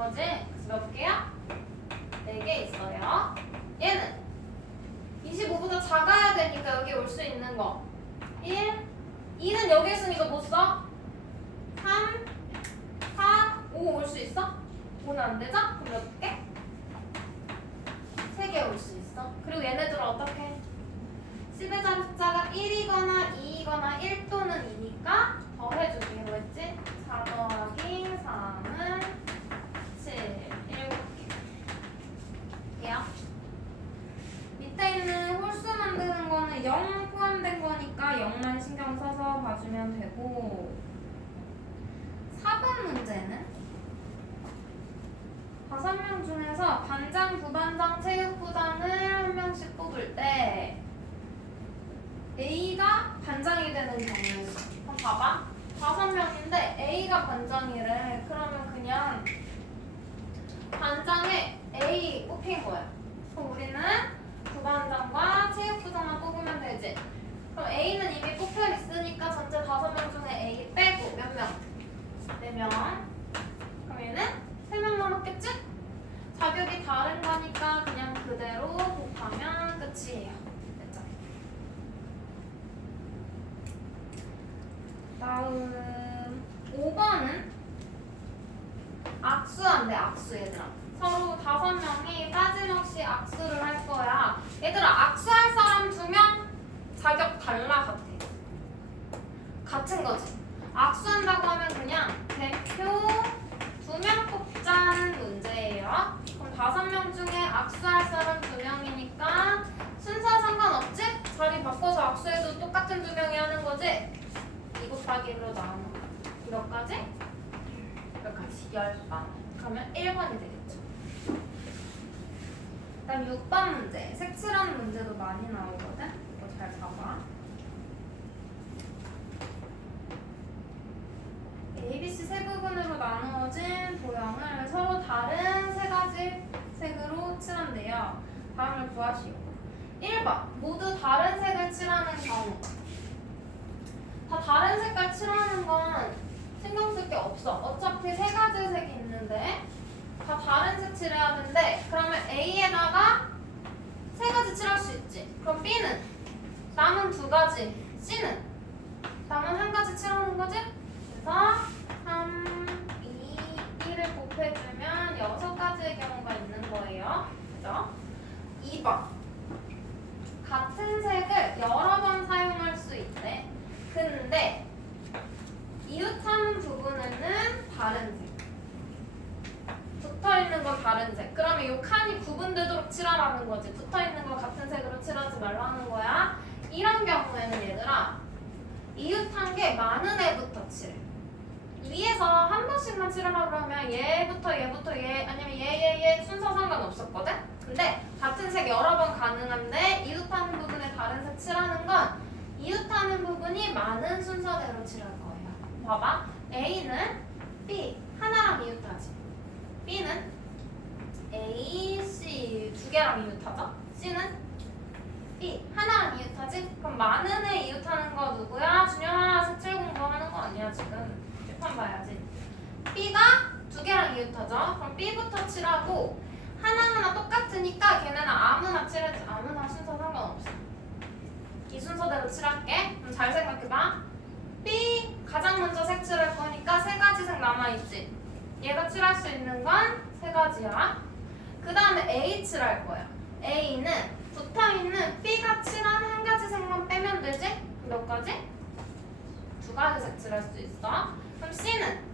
거지? 그래서 몇 개야? 4개 있어요. 얘는 25보다 작아야 되니까 여기 올 수 있는 거 1, 2는 여기 있으니까 못 써? 3, 4, 5 올 수 있어? 5는 안 되죠? 그럼 몇 개? 3개 올 수 있어. 그리고 얘네들은 어떻게? 10의 자리 숫자가 1이거나 2이거나 1 또는 2니까 더해주기로 했지? 4 더하기 3은 7, 7개. 돼요? 밑에 있는 홀수 만드는 거는 0 포함된 거니까 0만 신경 써서 봐주면 되고 4번 문제는 5명 중에서 반장, 부반장, 체육부장을 한 명씩 뽑을 때 A가 반장이 되는 경우에 그럼 봐봐 5명인데 A가 반장이래. 그러면 그냥 반장에 A 뽑힌 거야. 그럼 우리는 부반장과 체육부장만 뽑으면 되지. 그럼 A는 이미 뽑혀 있으니까 전체 5명 중에 A 빼고 몇 명? 4명. 그럼 얘는 3명 남았겠지? 자격이 다른 거니까 그냥 그대로 곱하면 끝이에요. 됐죠? 다음 5번은 악수한대. 악수 얘들아. 서로 5명이 빠짐없이 악수를 할 거야. 얘들아 악수할 사람 2명 자격 달라 같아. 같은 거지. 악수한다고 하면 그냥 대표 2명 뽑자는 문제예요. 그럼 5명 중에 악수할 사람 2명이니까 순서 상관없지? 자리 바꿔서 악수해도 똑같은 2명이 하는 거지? 2 곱하기 1로 나누는 거. 이거까지? 여기까지 10번. 그러면 1번이 되겠죠. 그다음 6번 문제. 색칠하는 문제도 많이 나오거든? 이거 잘 봐봐. ABC 세 부분으로 나누어진 도형을 서로 다른 3가지 색으로 칠한대요. 다음을 구하시오. 1번. 모두 다른 색을 칠하는 경우. 다 다른 색깔 칠하는 건 신경 쓸 게 없어. 어차피 3가지 색이 있는데 다 다른 색 칠해야 되는데 그러면 A에다가 3가지 칠할 수 있지. 그럼 B는 남은 2가지, C는 남은 1가지 칠하는 거지? 그래서 3, 2, 1을 곱해주면 6가지의 경우가 있는 거예요. 그죠? 2번. 같은 색을 여러 번 사용할 수 있대. 근데 이웃하는 부분에는 다른 색. 붙어있는 건 다른 색. 그러면 이 칸이 구분되도록 칠하라는 거지. 붙어있는 건 같은 색으로 칠하지 말라는 거야. 이런 경우에는 얘들아 이웃한 게 많은 애부터 칠해. 위에서 한 번씩만 칠하라고 하면 얘부터 얘 아니면 얘 순서 상관없었거든? 근데 같은 색 여러 번 가능한데 이웃하는 부분에 다른 색 칠하는 건 이웃하는 부분이 많은 순서대로 칠할 거예요. 봐봐. A는 B 하나랑 이웃하지. B는 A, C 2개랑 이웃하죠? C는 B 하나랑 이웃하지? 그럼 많은 애 이웃하는 거 누구야? 준영아 색칠 공부하는 거 아니야 지금. 판 봐야지. B가 2개랑 이웃하죠? 그럼 B부터 칠하고 하나하나 똑같으니까 걔네는 아무나 칠해도 아무나 순서 상관없어. 이 순서대로 칠할게. 그럼 잘 생각해봐. B 가장 먼저 색 칠할 거니까 3가지 색 남아있지. 얘가 칠할 수 있는 건 3가지야. 그 다음에 A 칠할 거야. A는 붙어있는 B가 칠한 1가지 색만 빼면 되지? 몇 가지? 2가지 색 칠할 수 있어. 그럼 C는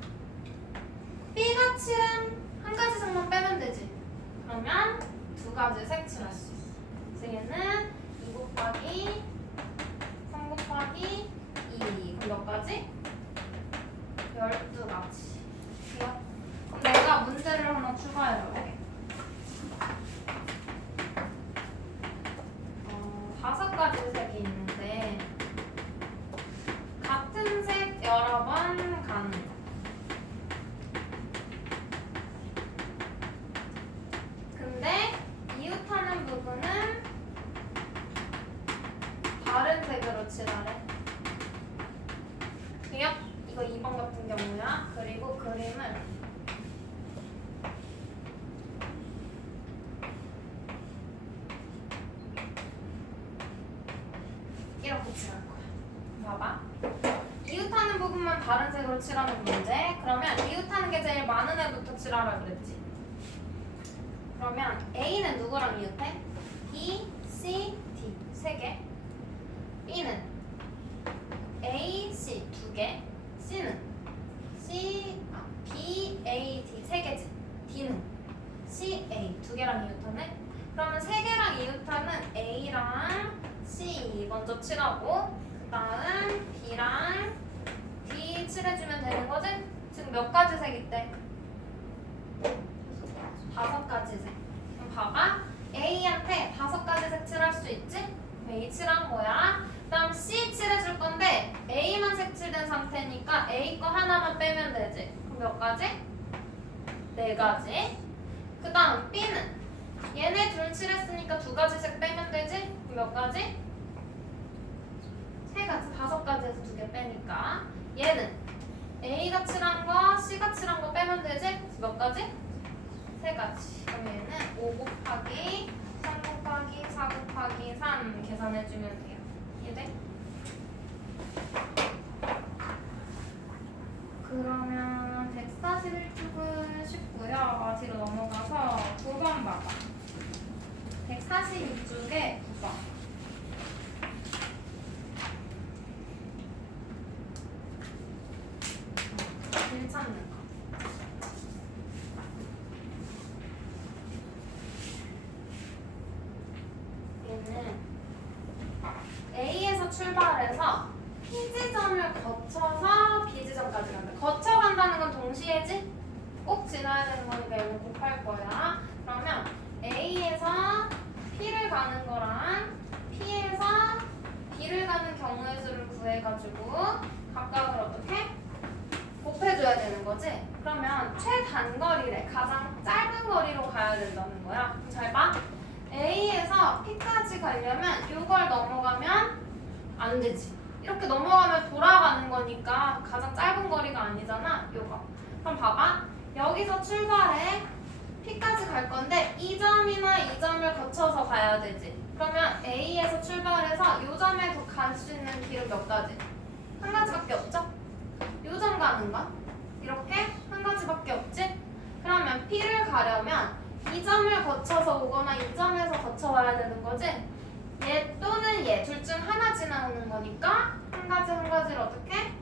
B가 칠한 1가지 색만 빼면 되지. 그러면 2가지 색 칠할 수 있어. 그래서 얘는 2 곱하기 3 곱하기 2. 그럼 몇 가지? 12가지. 그럼 내가 문제를 하나 추가해볼게. 5가지 색이 있는데 같은 색 여러 번 가는 거. 근데 이웃하는 부분은 다른 색으로 칠하래. 돼요? 이거 2번 같은 경우야. 그리고 그림을 이렇게 칠할 거야. 봐봐. 이웃하는 부분만 다른 색으로 칠하는 문제. 그러면 이웃하는 게 제일 많은 애부터 칠하라 그랬지. 그러면 A는 누구랑 이웃해? B, C, D 3개. B는 A, C 2개. C는 B, A, D 3개지. D는 C, A 2개랑 이웃하네. 그러면 3개랑 이웃하는 A랑 C 먼저 칠하고 그 다음 B랑 D 칠해주면 되는 거지? 지금 몇 가지 색 있대? 5가지 색. 그럼 봐봐. A한테 5가지 색 칠할 수 있지? A 칠한 거야. 그 다음 C 칠해줄 건데 A만 색칠된 상태니까 A 거 하나만 빼면 되지. 그럼 몇 가지? 4가지. 그 다음 B는 얘네 둘 칠했으니까 2가지 색 빼면 되지? 그럼 몇 가지? 3가지, 5가지에서 2개 빼니까 얘는 A가 칠한 거, C가 칠한 거 빼면 되지? 몇 가지? 3가지. 그럼 얘는 5 곱하기 3 곱하기 4 곱하기 3 계산해주면 돼요. 이해돼? 그러면 141쪽은 쉽고요. 뒤로 넘어가서 9번 봐봐. 142쪽에 9번. 길 찾는 거. 얘는 A에서 출발해서 P지점을 거쳐서 B지점까지 간다. 거쳐간다는 건 동시에지? 꼭 지나야 되는 거니까 얘는 곱할 거야. 그러면 A에서 P를 가는 거랑 P에서 B를 가는 경우의 수를 구해가지고 각각을 어떻게? 곱해줘야 되는 거지? 그러면 최단거리래. 가장 짧은 거리로 가야 된다는 거야. 그럼 잘 봐. A에서 P까지 가려면 이걸 넘어가면 안 되지. 이렇게 넘어가면 돌아가는 거니까 가장 짧은 거리가 아니잖아. 요거. 그럼 봐봐. 여기서 출발해. P까지 갈 건데 이 점이나 이 점을 거쳐서 가야 되지. 그러면 A에서 출발해서 이 점에 더 갈 수 있는 길은 몇 가지? 한 가지밖에 없죠? 요 점 가는 거? 이렇게 한 가지밖에 없지? 그러면 P를 가려면 이 점을 거쳐서 오거나 이 점에서 거쳐와야 되는 거지? 얘 또는 얘 둘 중 하나 지나오는 거니까 한 가지를 어떻게?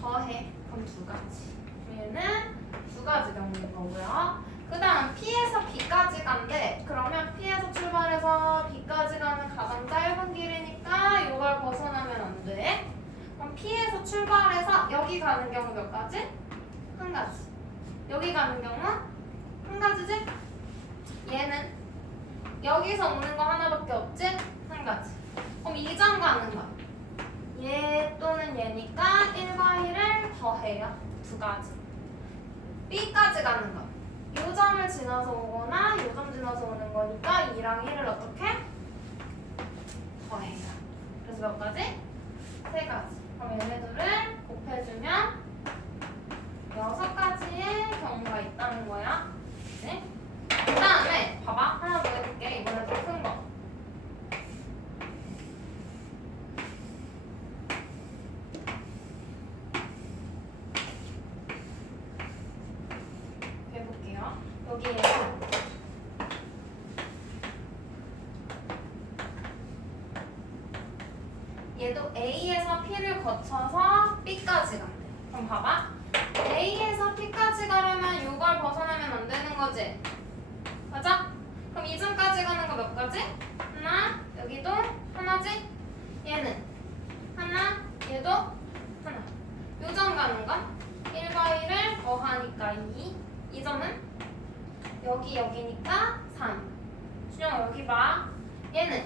더해. 그럼 2가지. 얘는 2가지 경우인 거고요. 그 다음 P에서 B까지 간대. 그러면 P에서 출발해서 B까지 가는 가장 짧은 길이니까 이걸 벗어나면 안 돼. 그럼 P에서 출발해서 여기 가는 경우 몇 가지? 한 가지. 여기 가는 경우 한 가지지? 얘는 여기서 오는 거 하나밖에 없지? 한 가지. 그럼 이 점 가는 거. 얘 또는 얘니까 1과 1을 더해요. 2가지. B까지 가는 거. 요 점을 지나서 오거나 요 점 지나서 오는 거니까 2랑 1을 어떻게? 더해요. 그래서 몇 가지? 3가지. 그럼 얘네들을 곱해주면 6가지의 경우가 있다는 거야. 그치? 그 다음에 봐봐. 하나 더 해볼게. 이번엔 더 큰 거. 해볼게요. 여기에서 얘도 A에서 P를 거쳐서 B까지 간대. 그럼 봐봐. A에서 P까지 가려면 이걸 벗어나면 안 되는 거지? 맞아? 그럼 이 점까지 가는 거 몇 가지? 하나, 여기도 하나지? 얘는 하나, 얘도 하나. 요 점 가는 건 1과 1을 더하니까 2. 이 점은 여기니까 3. 준영아 여기 봐. 얘는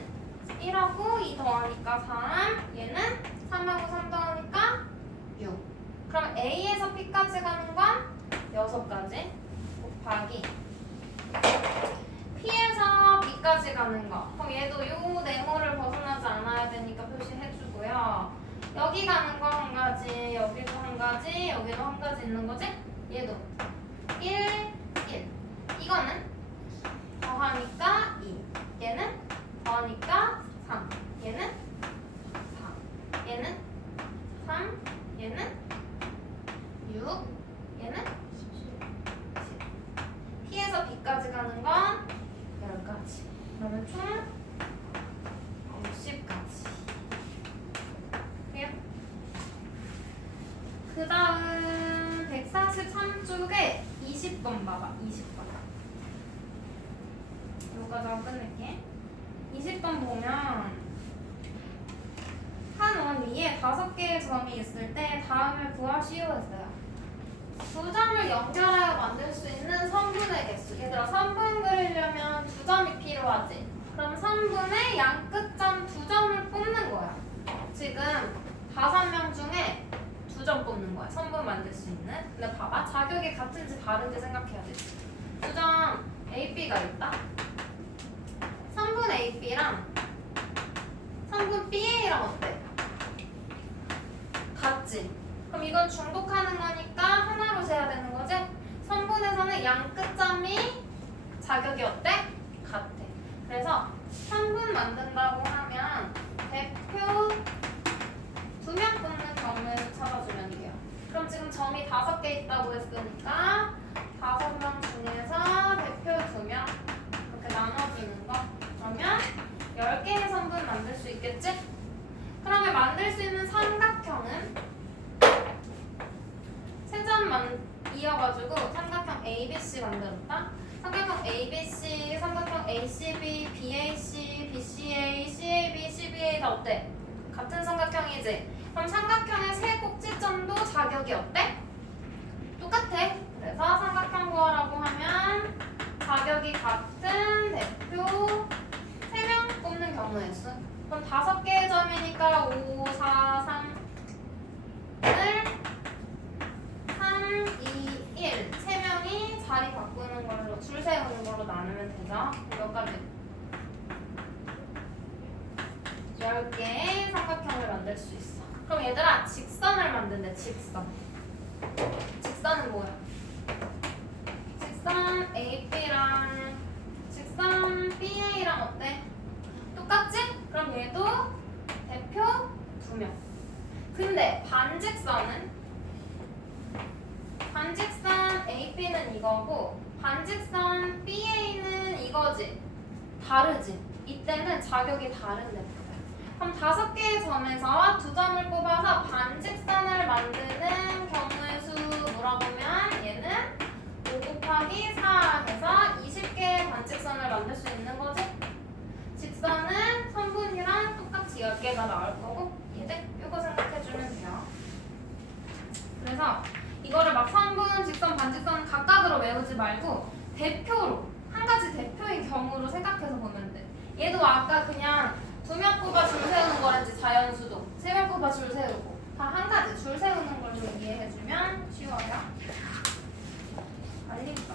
1하고 2 더하니까 3. 얘는 3하고 3 더하니까 6. 그럼 A에서 P까지 가는 건 6가지 곱하기 P에서 B까지 가는 거. 그럼 얘도 요 네모를 벗어나지 않아야 되니까 표시해주고요. 여기 가는 거 한 가지, 여기도 한 가지, 여기도 한 가지 있는 거지? 얘도 1, 1. 이거는 더하니까 2. 얘는 더하니까 3. 얘는 4. 50까지. 그러면 총 60까지. 그 다음 143쪽에 20번 봐봐. 20번. 여기까지 하고 끝낼게. 20번 보면 한 원 위에 5개의 점이 있을 때 다음을 구하시오 했어요. 두 점을 연결하여 만들 수 있는 선분의 개수. 얘들아, 선분 그리려면 두 점이 필요하지. 그럼 선분의 양 끝점 두 점을 뽑는 거야. 지금 5명 중에 2점 뽑는 거야. 선분 만들 수 있는. 근데 봐봐. 자격이 같은지 다른지 생각해야 돼. 두 점 AB가 있다. 선분 AB랑 선분 BA랑 어때? 같지? 그럼 이건 중복하는 거니까 하나로 세야 되는 거지? 선분에서는 양 끝점이 자격이 어때? 같아. 그래서 선분 만든다고 하면 대표 2명 뽑는 경우에서 찾아주면 돼요. 그럼 지금 점이 5개 있다고 했으니까 5명 중에서 대표 2명 이렇게 나눠주는 거. 그러면 10개의 선분 만들 수 있겠지? 그러면 만들 수 있는 삼각형은 세 점만 이어가지고 삼각형 ABC 만들었다. 삼각형 ABC, 삼각형 ACB, BAC, BCA, CAB, CBA 다 어때? 같은 삼각형이지? 그럼 삼각형의 세 꼭지점도 자격이 어때? 똑같아. 그래서 삼각형 구하라고 하면 자격이 같은 대표 3명 뽑는 경우의 수. 그럼 5개의 점이니까 5, 4, 3을 3, 2, 1 3명이 자리 바꾸는 걸로 줄 세우는 걸로 나누면 되죠. 몇 가지? 10개의 삼각형을 만들 수 있어. 그럼 얘들아, 직선을 만든대. 직선은 뭐야? 직선 AB랑 직선 BA랑 어때? 똑같지? 그럼 얘도 대표 2명. 근데 반직선 AB는 이거고 반직선 BA는 이거지. 다르지? 이때는 자격이 다른데. 그럼 5개의 점에서 2점을 뽑아서 반직선을 만드는 경우의 수 물어보면 얘는 5 곱하기 4 해서 20개의 반직선을 만들 수 있는 거지? 직선은 선분이랑 똑같이 10개가 나올 거고 얘들 이거 생각해주면 돼요. 그래서 이거를 막 선분, 직선, 반직선 각각으로 외우지 말고 대표로 한 가지 대표인 경우로 생각해서 보면 돼. 얘도 아까 그냥 2명 뽑아 줄 세우는 거랬지. 자연수도 3명 뽑아 줄 세우고 다 한 가지 줄 세우는 걸 좀 이해해주면 쉬워요. 알림까